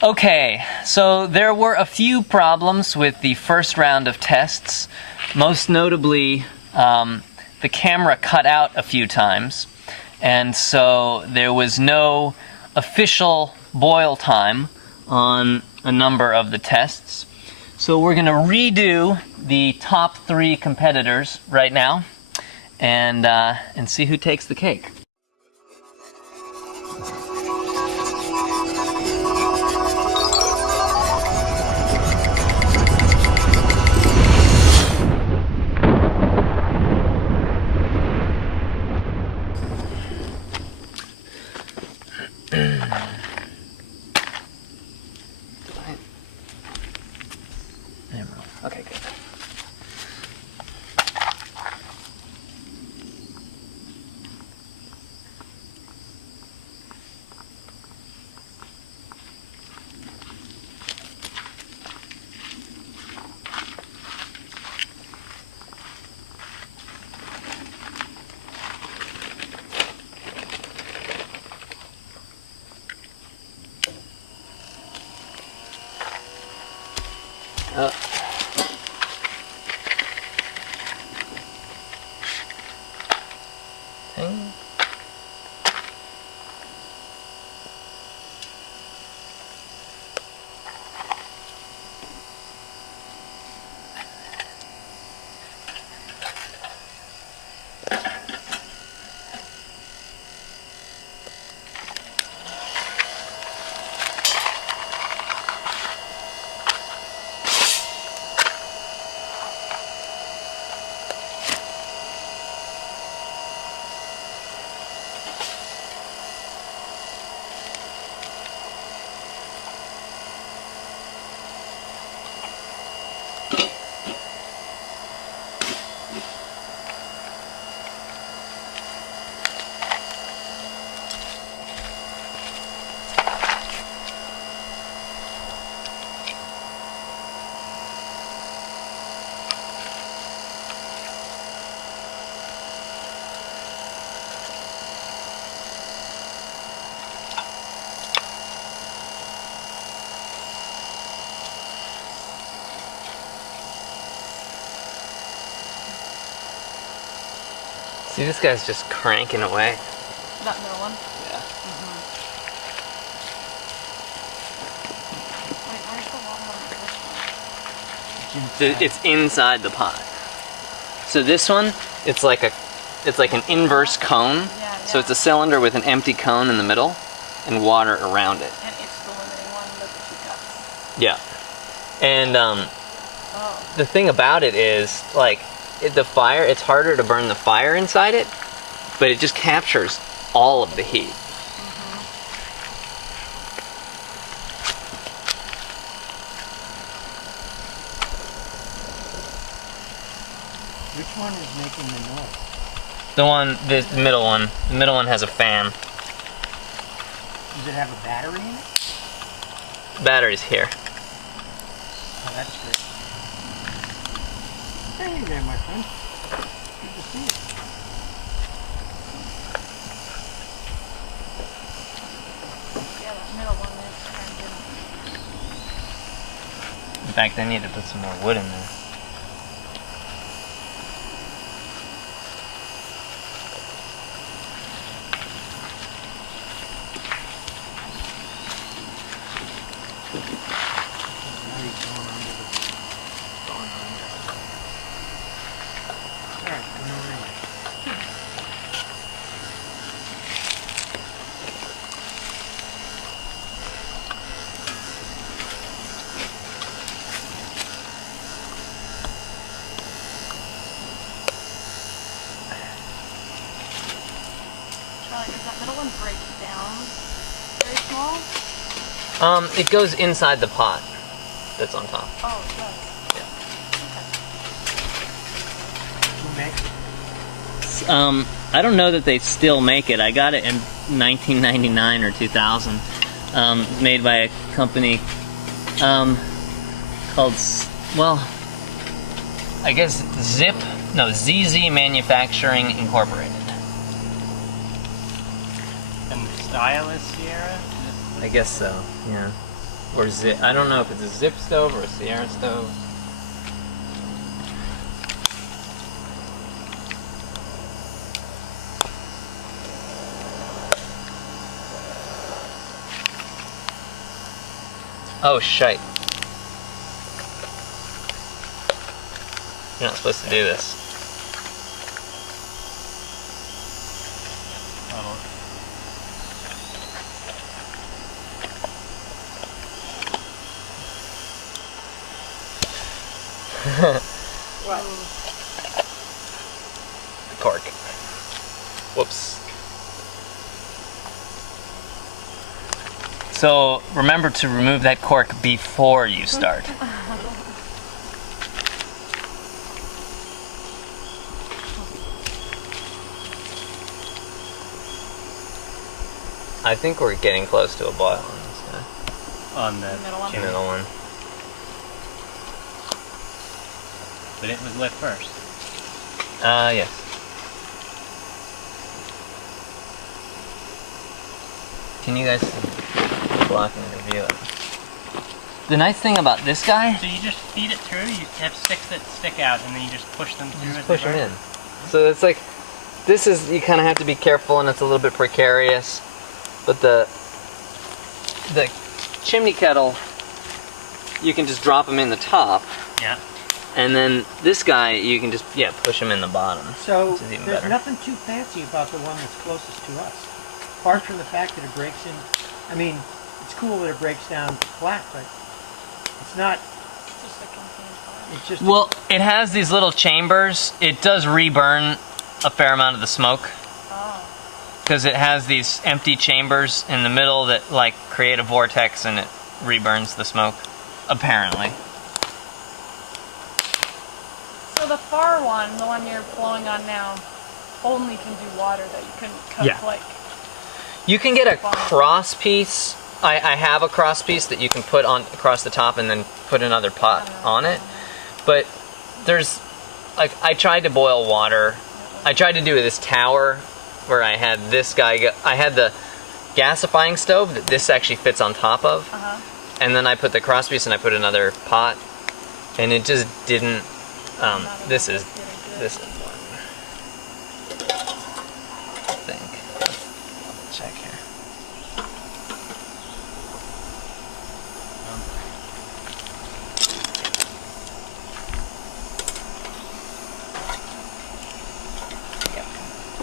Okay, so there were a few problems with the first round of tests. Most notably, the camera cut out a few times, and so there was no official boil time on a number of the tests. So we're going to redo the top 3 competitors right now and see who takes the cake. Okay, good. Dang. See, this guy's just cranking away. That middle one? Yeah. Wait, where's the long one? It's inside the pot. So this one, it's like an inverse cone. Yeah. So it's a cylinder with an empty cone in the middle and water around it. And it's the limiting one with the 2 cups. Yeah. And Oh. the thing about it is, like, the fire, it's harder to burn the fire inside it, but it just captures all of the heat. Which one is making the noise? The middle one. The middle one has a fan. Does it have a battery in it? The battery's here. Oh, that's good. Hey there, my friend. Good to see you. Yeah, that middle one is turned in. In fact, I need to put some more wood in there. Now he's going under the... Going under. Alright, come over here. Charlie, does that middle one break down very small? It goes inside the pot that's on top. Oh, it does. Who makes it? I don't know that they still make it. I got it in 1999 or 2000. Made by a company called, well, I guess ZZ Manufacturing Incorporated. And the style is Sierra? I guess so, yeah. or zip. I don't know if it's a zip stove or a Sierra stove. Oh, shite. You're not supposed to do this. What? Cork. Whoops. So remember to remove that cork before you start. I think we're getting close to a boil on this guy. On the Middle one. The middle one. But it was lit first. Yes. Can you guys blocking the view? The nice thing about this guy, So you just feed it through, you have sticks that stick out, and then you just push them through. just as push they them burn? in. So it's like, this is, you kind of have to be careful and it's a little bit precarious. But the chimney kettle, you can just drop them in the top. Yeah. And then this guy, you can just, push them in the bottom. So Which is even there's better. nothing too fancy about the one that's closest to us. Apart from the fact that it breaks in, I mean, it's cool that it breaks down flat, but it's not, It's just a contained fire. it's just, Well, it has these little chambers. It does reburn a fair amount of the smoke. Oh. Because it has these empty chambers in the middle that like create a vortex and it reburns the smoke, apparently. So the far one, the one you're blowing on now, only can do water that you couldn't cook Yeah. like. You can get a cross piece. I have a cross piece that you can put on across the top and then put another pot on it. But there's, like, I tried to boil water. I tried to do this tower where I had this guy, I had the gasifying stove that this actually fits on top of. Uh-huh. And then I put the cross piece and I put another pot. And it just didn't, this is one. I think. I'll check here.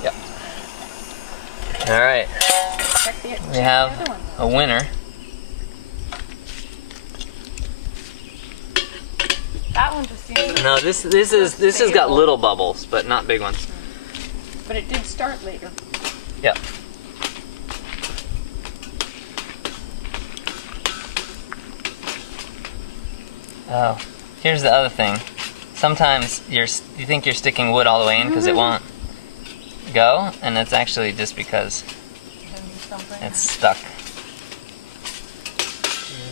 Yep. All right. Check the, We have a winner. That one just seems. No, this has got little bubbles, but not big ones. But it did start later. Yep. Oh, here's the other thing. Sometimes you think you're sticking wood all the way in because it won't go, and it's actually just because Something. it's stuck.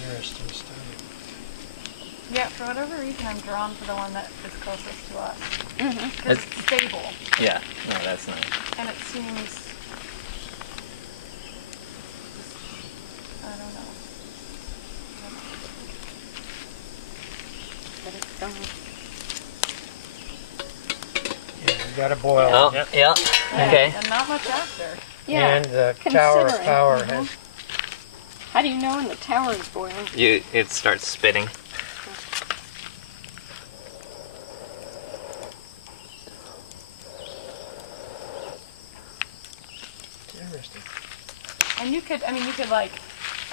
Interesting stuff. Yeah, for whatever reason, I'm drawn to the one that is closest to us. Because It's- it's stable, Yeah, no, that's nice. and it seems. I don't know. But it's gone. Yeah, you got to boil. Oh, Yep. yeah. Okay. And not much after. Yeah. And the tower of considering. power has. How do you know when the tower is boiling? It starts spitting. Interesting. And you could like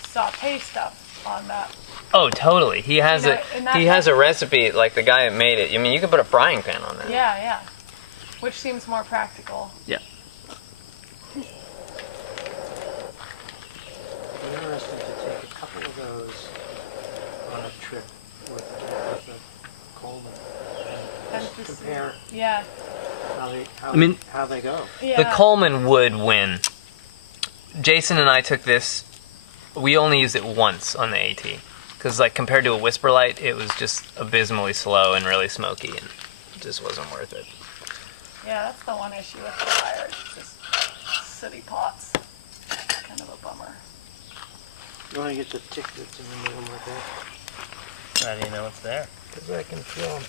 saute stuff on that. Oh, totally. He has You know, and that- he has a recipe like the guy that made it. I mean, you could put a frying pan on that. Yeah, yeah. Which seems more practical. Yeah. Interesting to take a couple of those on a trip with the Coleman And and just- compare Yeah. how they go. Yeah. The Coleman would win. Jason and I took this. We only used it once on the AT, because like compared to a Whisper Light, it was just abysmally slow and really smoky, and it just wasn't worth it. Yeah, that's the one issue with the fire. It's just city pots. Kind of a bummer. You want to get the tick that's in the middle of my back? How do you know it's there? Because I can feel them.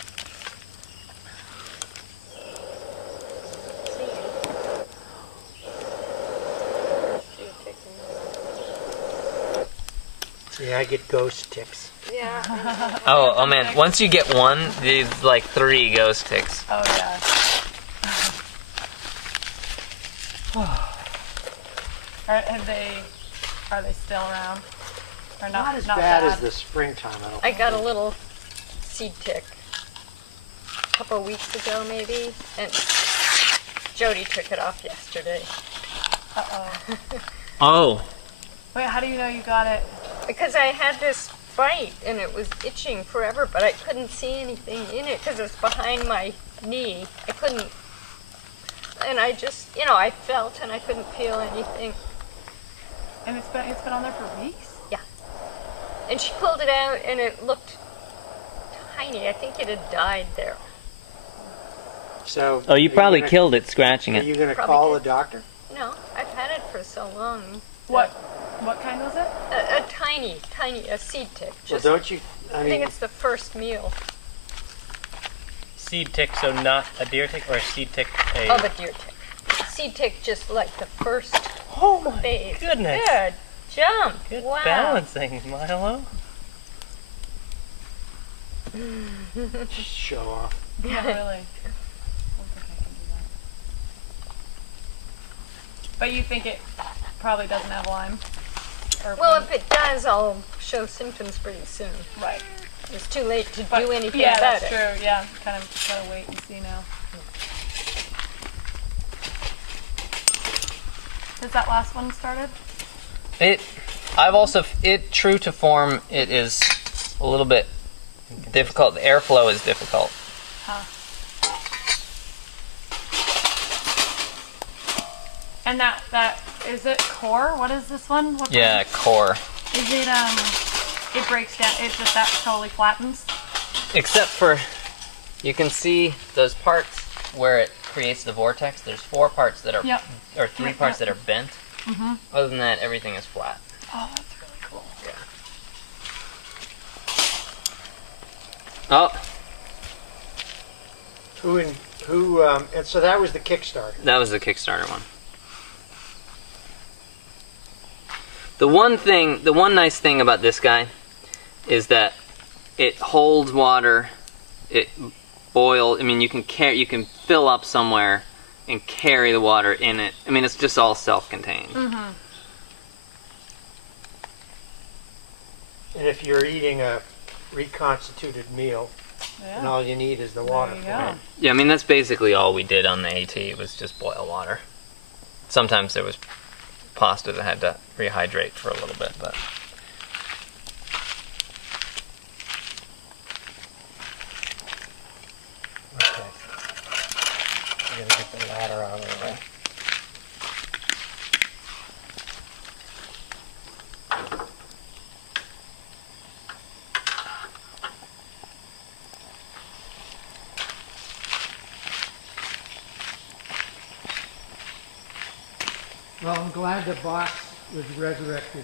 See, I get ghost ticks. Yeah. Oh man, once you get one, there's like 3 ghost ticks. Oh yeah. Are they still around? Or Not as bad as the springtime, I don't I got a little seed tick a couple of weeks ago, maybe, and Jody took it off yesterday Uh-oh. Oh, Wait, how do you know you got it? because I had this bite and it was itching forever, but I couldn't see anything in it because it's behind my knee. I couldn't, and I just, I felt and I couldn't feel anything. And it's been on there for weeks? And she pulled it out and it looked tiny. I think it had died there. So. oh, you are probably gonna- killed it scratching Are it. you going to Probably call did. the doctor? No, I've had it for so long. What kind was it? A tiny, a seed tick. Well, Just, don't you? I think it's the first meal Seed tick, so not a deer tick, or a seed tick a... of a deer tick. Seed tick just like the first Oh my phase. goodness. Good jump. Good wow. balancing, Milo. Show off. Yeah, really. I don't think I can do that. But you think it probably doesn't have Lyme? Or Well, if it does, I'll show symptoms pretty soon. right. It's too late to But, do anything yeah, about that's it. true. Yeah, kind of gotta wait and see now. Has that last one started? True to form, it is a little bit difficult. The airflow is difficult. Huh. And that is it core? What is this one? What Yeah, core. Is it it breaks down, it just that totally flattens? Except for, you can see those parts where it creates the vortex. There's 4 parts that are, Yep. or 3 Yep, parts yep. that are bent. Mm-hmm. Other than that, everything is flat. Oh, that's really cool. Oh, And so that was the Kickstarter. that was the Kickstarter one. The one nice thing about this guy is that it holds water. It boils. I mean, you can fill up somewhere and carry the water in it. I mean, it's just all self-contained. Mm-hmm. And if you're eating a reconstituted meal, and Yeah. all you need is the water. There you for go. it. Yeah, I mean that's basically all we did on the AT was just boil water. Sometimes there was pasta that had to rehydrate for a little bit, but Okay. I gotta get the ladder out of the way. Well, I'm glad the box was resurrected.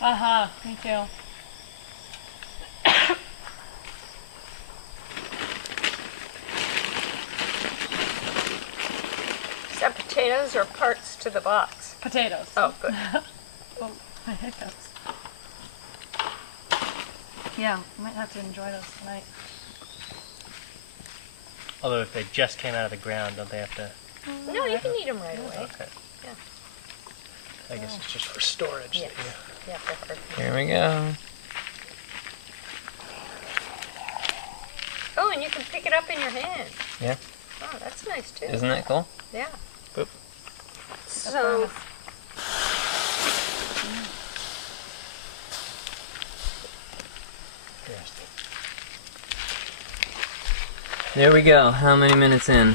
Uh-huh, me too. Is that potatoes or parts to the box? Potatoes. Oh, good. Oh, my hiccups. Yeah, I might have to enjoy those tonight. Although if they just came out of the ground, don't they have to... No, you can eat them right away. Okay. Yeah. I guess it's just for storage. Yes. Yeah, pepper. here we go. Oh, and you can pick it up in your hand. Yeah. Oh, that's nice too. Isn't that cool? Yeah. Boop. So, There we go. How many minutes in?